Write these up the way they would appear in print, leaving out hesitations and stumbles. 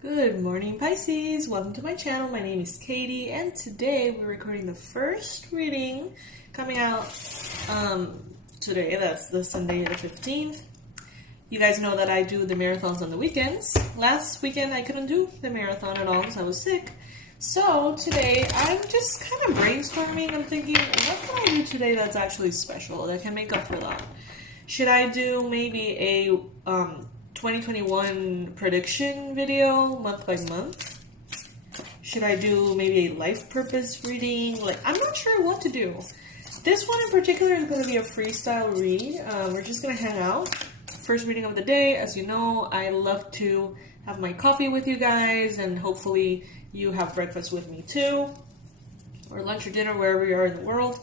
Good morning, Pisces. Welcome to my channel. My name is Katie, and today we're recording the first reading coming out today. That's the Sunday, the 15th. You guys know that I do the marathons on the weekends. Last weekend I couldn't do the marathon at all because I was sick. So today I'm just kind of brainstorming. I'm thinking, what can I do today that's actually special that can make up for that? Should I do maybe a 2021 prediction video month by month? Should I do maybe a life purpose reading? I'm not sure what to do. This one in particular is going to be a freestyle read. We're just going to hang out. First reading of the day. As you know, I love to have my coffee with you guys, and hopefully you have breakfast with me too, or lunch or dinner, wherever you are in the world.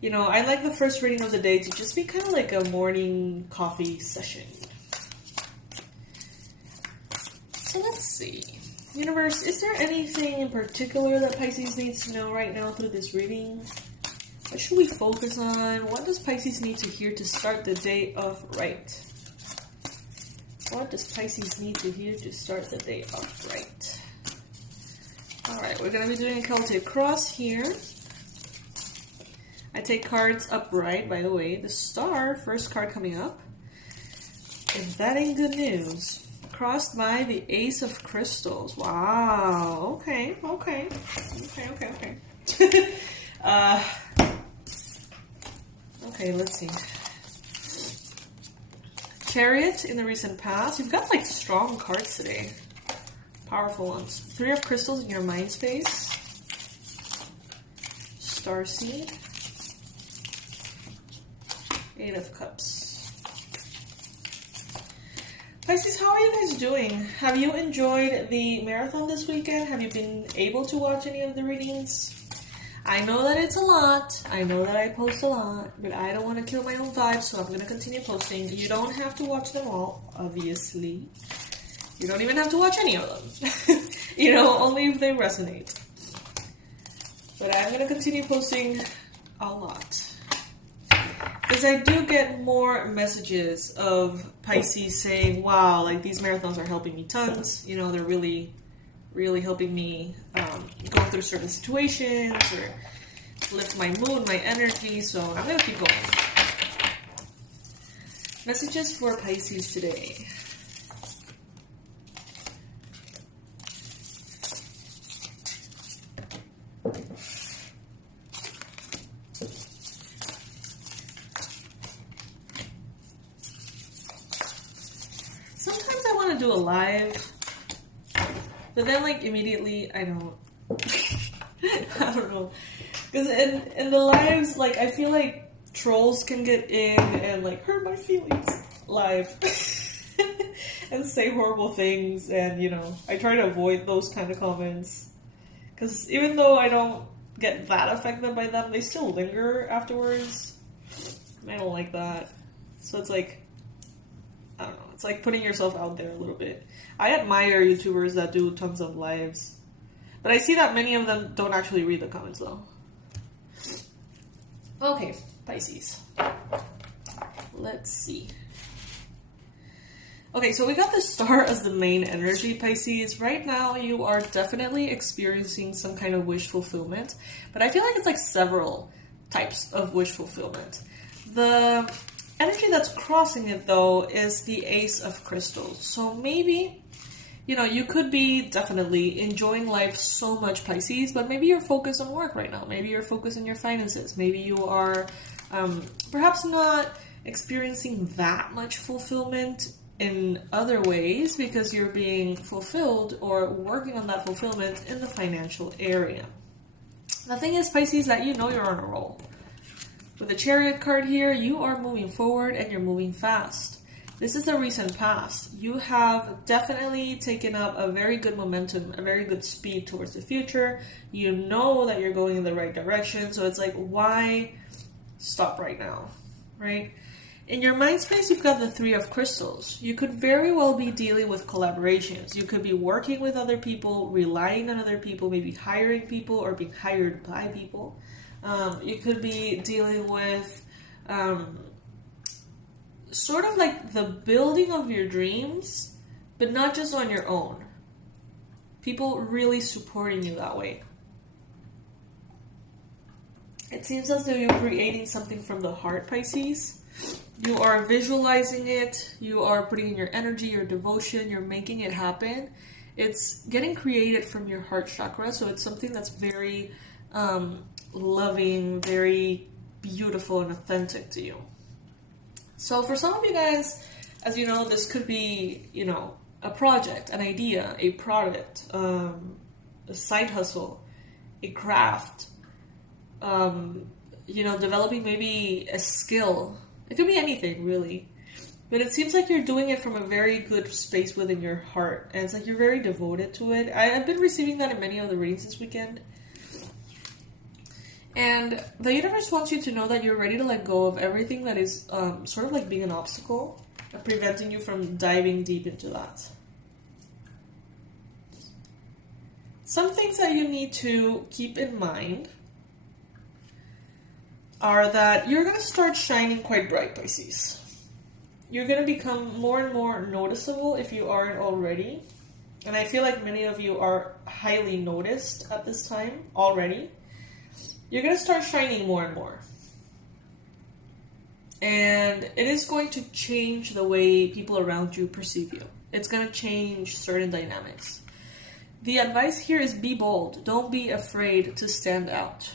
You know, I like the first reading of the day to just be kind of like a morning coffee session. So let's see. Universe, is there anything in particular that Pisces needs to know right now through this reading? What should we focus on? What does Pisces need to hear to start the day off right? What does Pisces need to hear to start the day off right? Alright, we're going to be doing a Celtic cross here. I take cards upright, by the way. The star, first card coming up. If that ain't good news. Crossed by the Ace of Crystals. Wow. Okay. Okay, let's see. Chariot in the recent past. You've got like strong cards today. Powerful ones. Three of Crystals in your mind space. Starseed. Eight of Cups. Pisces, how are you guys doing? Have you enjoyed the marathon this weekend? Have you been able to watch any of the readings? I know that it's a lot. I know that I post a lot, but I don't want to kill my own vibe, so I'm going to continue posting. You don't have to watch them all, obviously. You don't even have to watch any of them. You know, only if they resonate. But I'm going to continue posting a lot. Because I do get more messages of Pisces saying, wow, like these marathons are helping me tons. You know, they're really, really helping me go through certain situations or lift my mood, my energy. So I'm going to keep going. Messages for Pisces today. Sometimes I want to do a live, but then like immediately I don't know, because in the lives, like I feel like trolls can get in and like hurt my feelings live and say horrible things, and you know, I try to avoid those kind of comments, because even though I don't get that affected by them, they still linger afterwards, and I don't like that. So it's like, I don't know. It's like putting yourself out there a little bit. I admire YouTubers that do tons of lives. But I see that many of them don't actually read the comments though. Okay, Pisces. Let's see. Okay, so we got the star as the main energy, Pisces. Right now you are definitely experiencing some kind of wish fulfillment. But I feel like it's like several types of wish fulfillment. The energy that's crossing it though is the Ace of Crystals. So maybe, you know, you could be definitely enjoying life so much, Pisces, but maybe you're focused on work right now. Maybe you're focused on your finances. Maybe you are perhaps not experiencing that much fulfillment in other ways because you're being fulfilled or working on that fulfillment in the financial area. The thing is, Pisces, that you know you're on a roll. With the Chariot card here, you are moving forward and you're moving fast. This is the recent past. You have definitely taken up a very good momentum, a very good speed towards the future. You know that you're going in the right direction. So it's like, why stop right now, right? In your mind space, you've got the Three of Crystals. You could very well be dealing with collaborations. You could be working with other people, relying on other people, maybe hiring people or being hired by people. You could be dealing with sort of like the building of your dreams, but not just on your own, People really supporting you that way. It seems as though you're creating something from the heart, Pisces. You are visualizing it. You are putting in your energy, your devotion. You're making it happen. It's getting created from your heart chakra. So it's something that's very loving, very beautiful and authentic to you. So for some of you guys, as you know, this could be, you know, a project, an idea, a product, a side hustle, a craft, you know, developing maybe a skill. It could be anything, really. But it seems like you're doing it from a very good space within your heart. And it's like you're very devoted to it. I've been receiving that in many of the readings this weekend. And the universe wants you to know that you're ready to let go of everything that is sort of like being an obstacle, preventing you from diving deep into that. Some things that you need to keep in mind are that you're going to start shining quite bright, Pisces. You're going to become more and more noticeable if you aren't already. And I feel like many of you are highly noticed at this time already. You're going to start shining more and more. And it is going to change the way people around you perceive you. It's going to change certain dynamics. The advice here is be bold. Don't be afraid to stand out.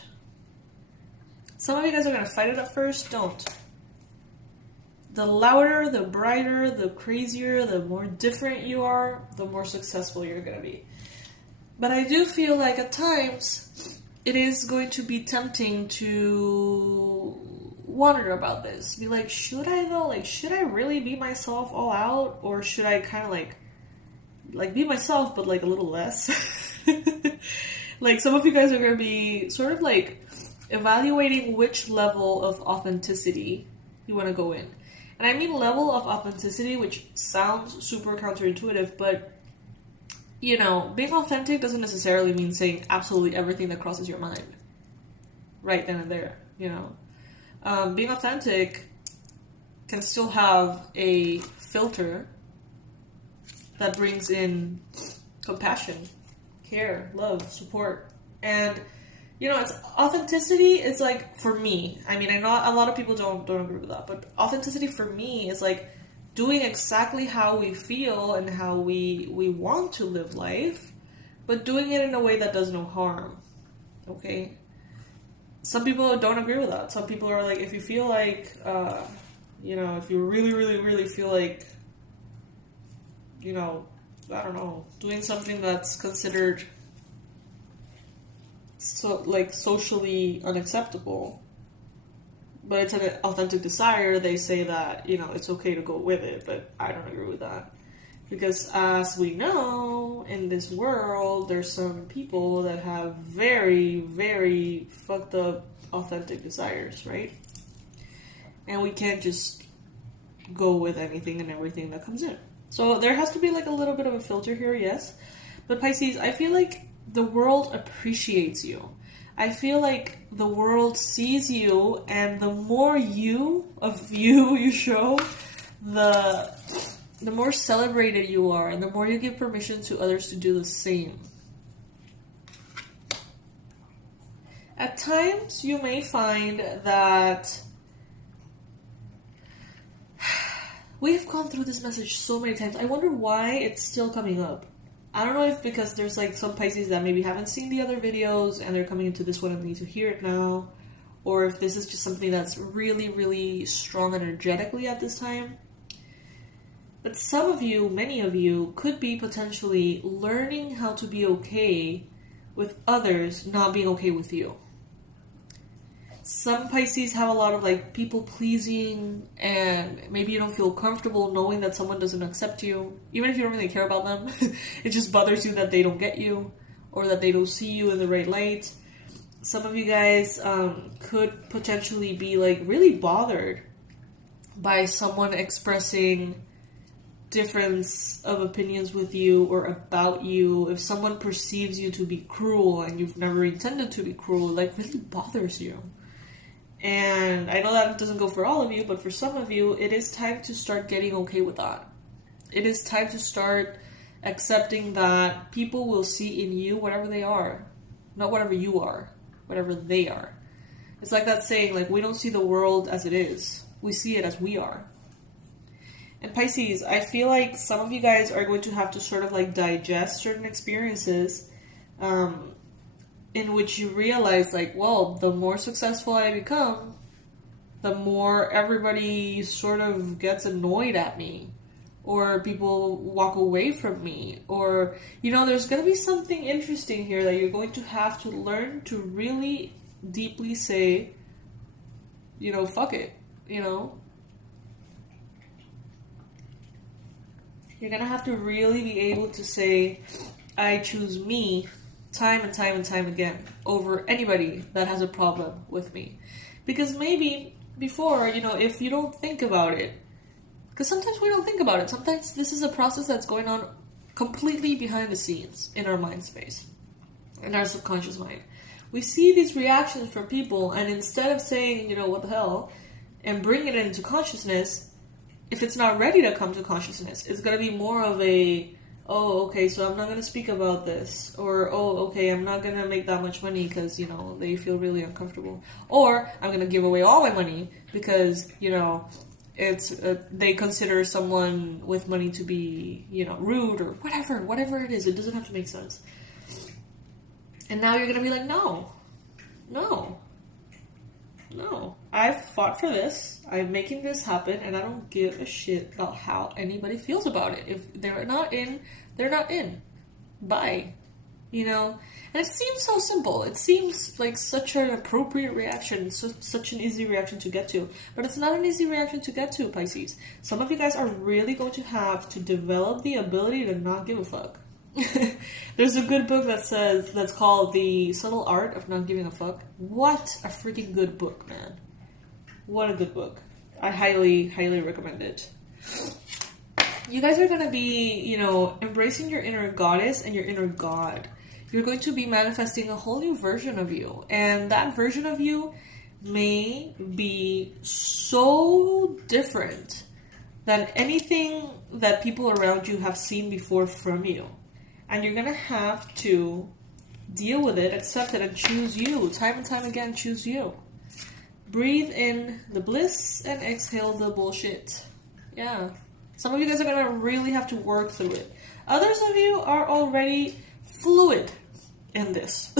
Some of you guys are going to fight it at first. Don't. The louder, the brighter, the crazier, the more different you are, the more successful you're going to be. But I do feel like at times it is going to be tempting to wonder about this. Be like, should I though? Like, should I really be myself all out? Or should I kind of like be myself, but like a little less? Like some of you guys are going to be sort of like evaluating which level of authenticity you want to go in. And I mean level of authenticity, which sounds super counterintuitive, but, you know, being authentic doesn't necessarily mean saying absolutely everything that crosses your mind right then and there, you know. Being authentic can still have a filter that brings in compassion, care, love, support. And, you know, it's authenticity is like, for me, I mean, I know a lot of people don't agree with that, but authenticity for me is like doing exactly how we feel and how we want to live life, but doing it in a way that does no harm, okay? Some people don't agree with that. Some people are like, if you feel like, you know, if you really, really, really feel like, you know, I don't know, doing something that's considered so like socially unacceptable, but it's an authentic desire, they say that, you know, it's okay to go with it. But I don't agree with that, because as we know, in this world there's some people that have very, very fucked up authentic desires, right? And we can't just go with anything and everything that comes in. So there has to be like a little bit of a filter here, yes. But Pisces, I feel like the world appreciates you. I feel like the world sees you, and the more you show, the more celebrated you are, and the more you give permission to others to do the same. At times, you may find that we've gone through this message so many times. I wonder why it's still coming up. I don't know if because there's like some Pisces that maybe haven't seen the other videos and they're coming into this one and need to hear it now, or if this is just something that's really, really strong energetically at this time. But some of you, many of you, could be potentially learning how to be okay with others not being okay with you. Some Pisces have a lot of like people pleasing, and maybe you don't feel comfortable knowing that someone doesn't accept you, even if you don't really care about them. It just bothers you that they don't get you, or that they don't see you in the right light. Some of you guys could potentially be like really bothered by someone expressing difference of opinions with you or about you. If someone perceives you to be cruel and you've never intended to be cruel, like really bothers you. And I know that doesn't go for all of you, but for some of you, it is time to start getting okay with that. It is time to start accepting that people will see in you whatever they are, not whatever you are, whatever they are. It's like that saying, like, we don't see the world as it is, we see it as we are. And Pisces, I feel like some of you guys are going to have to sort of like digest certain experiences in which you realize, like, well, the more successful I become, the more everybody sort of gets annoyed at me, or people walk away from me, or, you know, there's going to be something interesting here that you're going to have to learn to really deeply say, you know, fuck it, you know? You're going to have to really be able to say, I choose me time and time and time again over anybody that has a problem with me. Because maybe before, you know, if you don't think about it, because sometimes we don't think about it. Sometimes this is a process that's going on completely behind the scenes in our mind space, in our subconscious mind. We see these reactions from people, and instead of saying, you know, what the hell, and bring it into consciousness, if it's not ready to come to consciousness, it's going to be more of a, oh, okay, so I'm not going to speak about this. Or, oh, okay, I'm not going to make that much money because, you know, they feel really uncomfortable. Or, I'm going to give away all my money because, you know, it's they consider someone with money to be, you know, rude or whatever it is. It doesn't have to make sense. And now you're going to be like, no. I've fought for this. I'm making this happen, and I don't give a shit about how anybody feels about it. If they're not in, they're not in. Bye. You know? And it seems so simple. It seems like such an appropriate reaction, such an easy reaction to get to. But it's not an easy reaction to get to, Pisces. Some of you guys are really going to have to develop the ability to not give a fuck. There's a good book that's called The Subtle Art of Not Giving a Fuck. What a freaking good book, man. What a good book. I highly, highly recommend it. You guys are going to be, you know, embracing your inner goddess and your inner god. You're going to be manifesting a whole new version of you. And that version of you may be so different than anything that people around you have seen before from you. And you're going to have to deal with it, accept it, and choose you. Time and time again, choose you. Breathe in the bliss and exhale the bullshit. Yeah. Some of you guys are going to really have to work through it. Others of you are already fluid in this.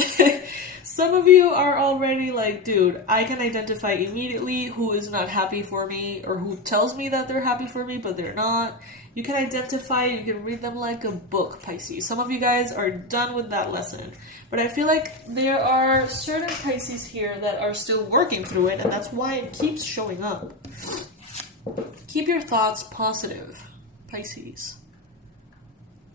Some of you are already like, dude, I can identify immediately who is not happy for me or who tells me that they're happy for me, but they're not. You can identify, you can read them like a book, Pisces. Some of you guys are done with that lesson. But I feel like there are certain Pisces here that are still working through it, and that's why it keeps showing up. Keep your thoughts positive, Pisces.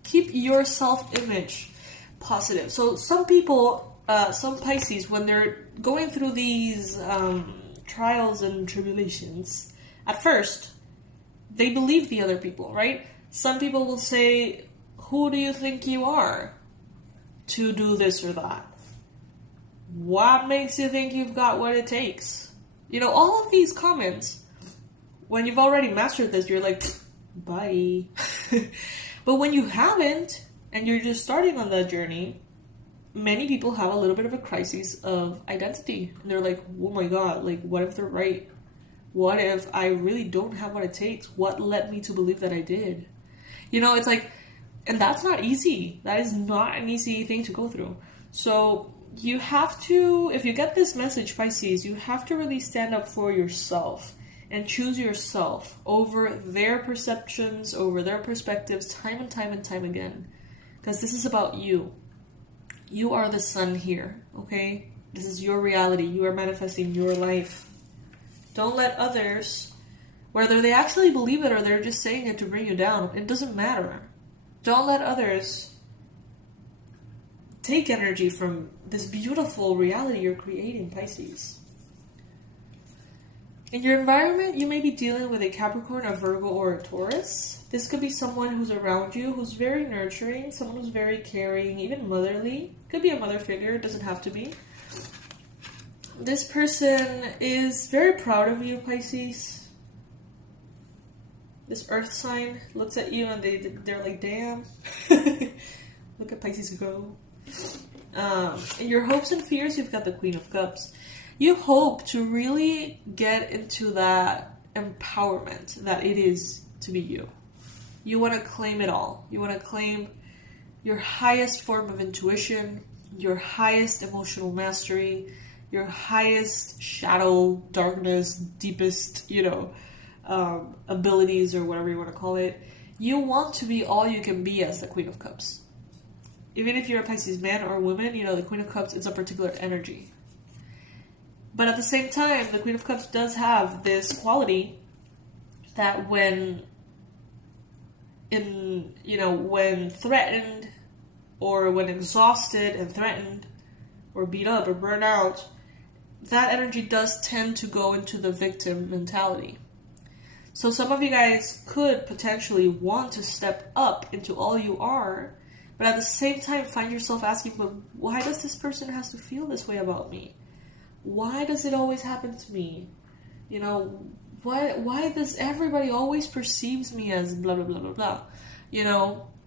Keep your self-image positive. So some people, some Pisces, when they're going through these trials and tribulations, at first, they believe the other people, right? Some people will say, who do you think you are to do this or that? What makes you think you've got what it takes? You know, all of these comments, when you've already mastered this, you're like, bye. But when you haven't, and you're just starting on that journey, many people have a little bit of a crisis of identity. And they're like, oh my god, like, what if they're right? What if I really don't have what it takes? What led me to believe that I did? You know, it's like, and that's not easy. That is not an easy thing to go through. So you have to, if you get this message, Pisces, you have to really stand up for yourself and choose yourself over their perceptions, over their perspectives, time and time and time again. Because this is about you. You are the sun here, okay? This is your reality. You are manifesting your life. Don't let others, whether they actually believe it or they're just saying it to bring you down, it doesn't matter. Don't let others take energy from this beautiful reality you're creating, Pisces. In your environment, you may be dealing with a Capricorn, a Virgo, or a Taurus. This could be someone who's around you, who's very nurturing, someone who's very caring, even motherly. Could be a mother figure, it doesn't have to be. This person is very proud of you, Pisces. This earth sign looks at you and they're like, damn. Look at Pisces go. In your hopes and fears, you've got the Queen of Cups. You hope to really get into that empowerment that it is to be you. You want to claim it all. You want to claim your highest form of intuition, your highest emotional mastery, your highest shadow, darkness, deepest, abilities or whatever you want to call it. You want to be all you can be as the Queen of Cups. Even if you're a Pisces man or woman, the Queen of Cups is a particular energy. But at the same time, the Queen of Cups does have this quality that when threatened or when exhausted and threatened or beat up or burned out, that energy does tend to go into the victim mentality. So some of you guys could potentially want to step up into all you are, but at the same time find yourself asking, but why does this person have to feel this way about me? Why does it always happen to me? Why does everybody always perceives me as blah, blah, blah, blah, blah?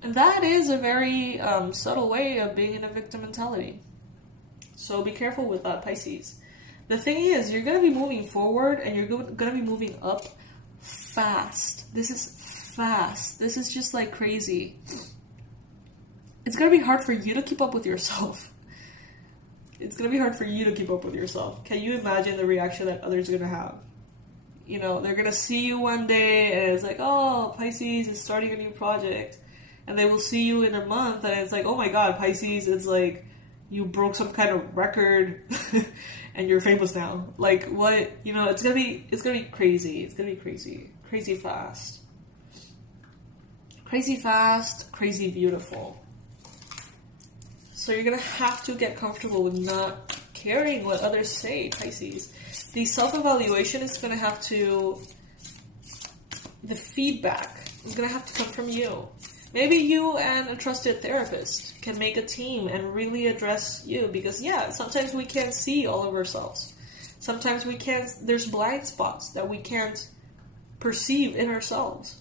And that is a very subtle way of being in a victim mentality. So be careful with that, Pisces. The thing is, you're going to be moving forward and you're going to be moving up fast. This is fast. This is just like crazy. It's going to be hard for you to keep up with yourself. It's going to be hard for you to keep up with yourself. Can you imagine the reaction that others are going to have? They're going to see you one day and it's like, oh, Pisces is starting a new project. And they will see you in a month and it's like, oh my God, Pisces, it's like you broke some kind of record and you're famous now. Like what? It's going to be crazy. It's going to be crazy. Crazy fast. Crazy fast, crazy beautiful. So you're going to have to get comfortable with not caring what others say, Pisces. The self-evaluation is going to have to... The feedback is going to have to come from you. Maybe you and a trusted therapist can make a team and really address you. Because, sometimes we can't see all of ourselves. Sometimes we can't... There's blind spots that we can't perceive in ourselves.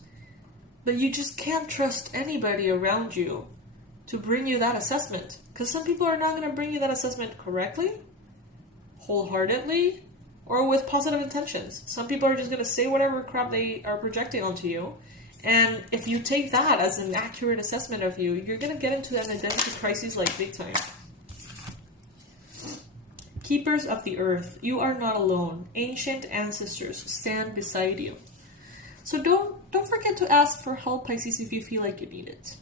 But you just can't trust anybody around you to bring you that assessment. Because some people are not going to bring you that assessment correctly, wholeheartedly, or with positive intentions. Some people are just going to say whatever crap they are projecting onto you. And if you take that as an accurate assessment of you, you're going to get into an identity crisis like big time. Keepers of the earth, you are not alone. Ancient ancestors stand beside you. So don't forget to ask for help, Pisces, if you feel like you need it.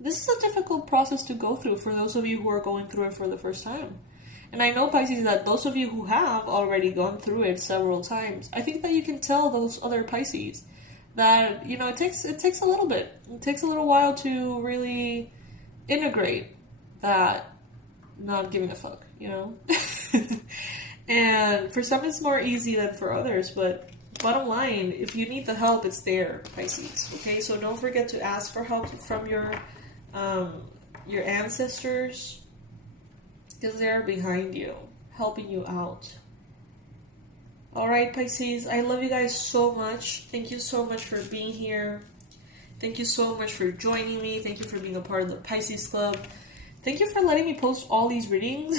This is a difficult process to go through for those of you who are going through it for the first time. And I know, Pisces, that those of you who have already gone through it several times, I think that you can tell those other Pisces that, it takes a little bit. It takes a little while to really integrate that not giving a fuck, And for some it's more easy than for others, but bottom line, if you need the help, it's there, Pisces, okay? So don't forget to ask for help from your ancestors, because they're behind you, helping you out. Alright, Pisces, I love you guys so much. Thank you so much for being here. Thank you so much for joining me. Thank you for being a part of the Pisces Club. Thank you for letting me post all these readings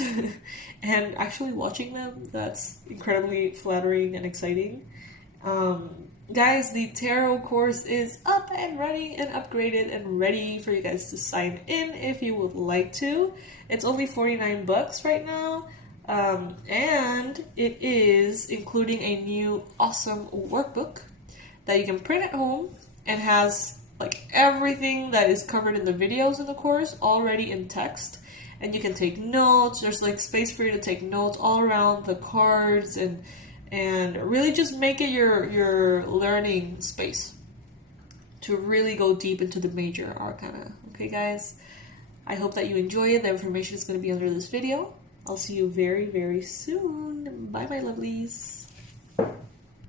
and actually watching them. That's incredibly flattering and exciting. Guys, the tarot course is up and running and upgraded and ready for you guys to sign in if you would like to. It's only $49 right now, and it is including a new awesome workbook that you can print at home and has like everything that is covered in the videos in the course already in text, and you can take notes. There's like space for you to take notes all around the cards and really just make it your learning space to really go deep into the major arcana. Okay, guys? I hope that you enjoy it. The information is going to be under this video. I'll see you very, very soon. Bye, my lovelies.